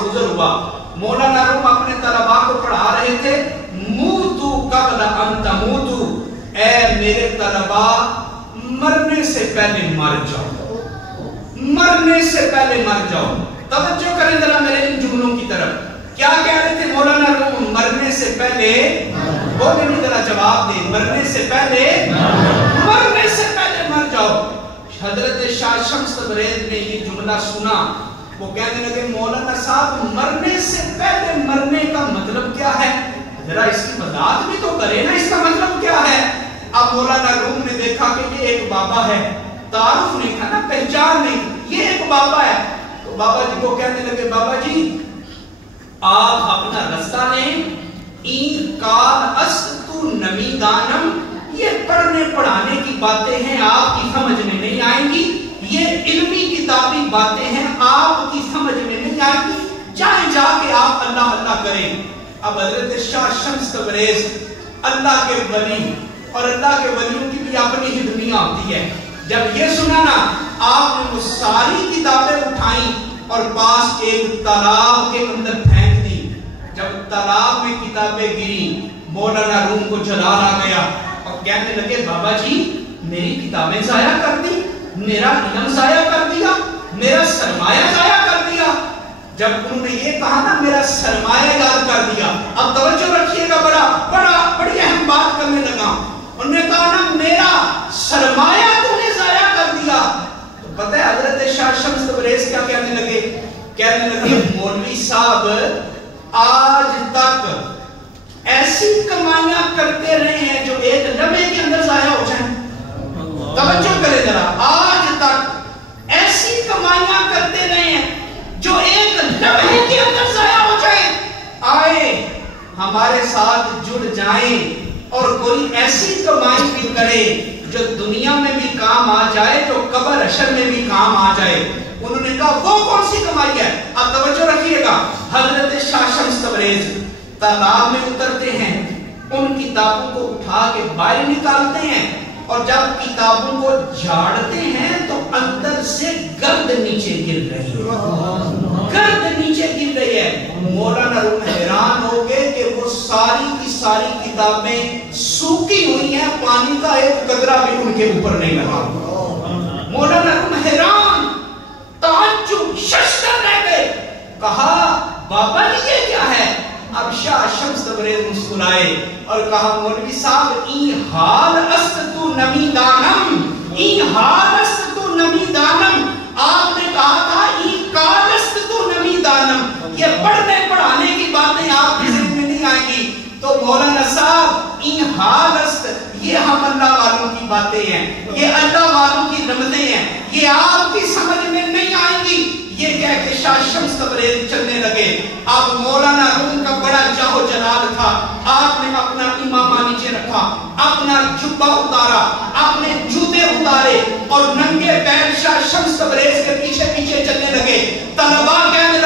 गुजर हुआ। मौलाना रूम अपने तलबा को पढ़ा रहे थे, मूतू कब्ल अन तमूतू, ऐ मेरे तलबा मरने से पहले मर जाओ, मरने से पहले मर जाओ। तवज्जो करें जरा मेरे इन जुमलों की तरफ। क्या कह रहे थे मौलाना रूम? मरने से पहले, बोले नहीं जरा जवाब दे, मरने से पहले, मरने से पहले मर जाओ। हजरत शाह शम्स तबरेज़ ने ये जुमला सुना, वो कहने लगे मौलाना साहब मरने से पहले मरने का मतलब क्या है? जरा इसकी वजाहत भी तो करे ना, इसका मतलब क्या है? अब मौलाना रूम ने देखा कि ये एक बाबा है, तारुफ नहीं था ना, पहचान नहीं, ये एक बाबा है। तो बाबा जी को कहने लगे बाबा जी आप अपना रास्ता लें, ईद काल अस्तु नमी दानम, ये पढ़ने पढ़ाने की बातें हैं, आपकी समझ में नहीं आएंगी, ये इल्मी किताबी बातें हैं, आपकी समझ में नहीं आएंगी, जाए जाके आप अल्लाह अल्लाह करें। अब हजरत शाह शम्स तबरेज़ अल्लाह के वली, और अल्लाह के वलियों की भी अपनी ही दुनिया होती है। जब ये सुना ना, आपने वो सारी किताबें उठाई और पास एक तालाब के अंदर फेंक दी। जब तालाब में किताबें गिरी, मौलाना रूम को जलाल आ गया और कहने लगे बाबा जी मेरी किताबें जाया कर दी, मेरा इल्म जाया कर दिया, मेरा सरमाया जाया कर दिया। जब उन्होंने ये कहा ना मेरा सरमाया याद कर दिया, अब तवज्जो रखिएगा, बड़ी अहम बात करने लगा। उन्होंने कहा ना मेरा सरमाया तूने जाया कर दिया, तो पता है हजरत शाह शम्स तबरेज़ क्या कहने लगे? कहने लगे मौलवी साहब आज तक ऐसी कमाइयां करते रहे हैं जो एक लम्हे के अंदर जाया हो जाए। तवज्जो करें जरा, आज तक ऐसी कमाइयां करते रहे हैं जो एक लम्हे के अंदर जाया हो जाए। आए हमारे साथ जुड़ जाएं और कोई ऐसी कमाई भी करे जो दुनिया में भी काम आ जाए, जो कब्र हशर में भी काम आ जाए। उन्होंने कहा वो कौन सी कमाई है? अब तवज्जो रखिएगा, हजरत शाह शम्स तबरेज़ तालाब में उतरते हैं, उन किताबों को उठा के बाहर निकालते हैं और जब किताबों को झाड़ते हैं तो अंदर से गर्द नीचे गिर रही है, गर्द नीचे गिर रही है। मौलाना रूम हैरान हो गए कि वो सारी की सारी किताबें सूखी हुई हैं, पानी का एक कतरा भी उनके ऊपर नहीं लगा। मौलाना रूम हैरान, ताज्जुब, शशकर रह गए। कहा बाबा जी ये क्या है? अब शाह शम्स तबरेज़ मुस्कुराए और कहा मौलवी साहब ई हाल अस्तु नमी दानम, ई हाल अस्तु नमी दानम, आपने कहा था ई काल अस्तु नमी दानम, ये पढ़ने पढ़ाने की बातें आपकी ज़हन में नहीं आएंगी। तो मौलाना साहब ई हाल अस्त, ये हम अल्लाह वालों की बातें हैं, ये अल्लाह वालों की रमज़ें हैं, ये आपकी समझ में नहीं आएंगी। ये कह के शाह शम्स तबरेज़ चलने लगे। अब मौलाना रूम का बड़ा जाहो जलाल था, आपने अपना इमामा नीचे रखा, अपना जुब्बा उतारा, अपने जूते उतारे और नंगे पैर शाह शम्स तबरेज़ के पीछे पीछे चलने लगे। तलबा कहने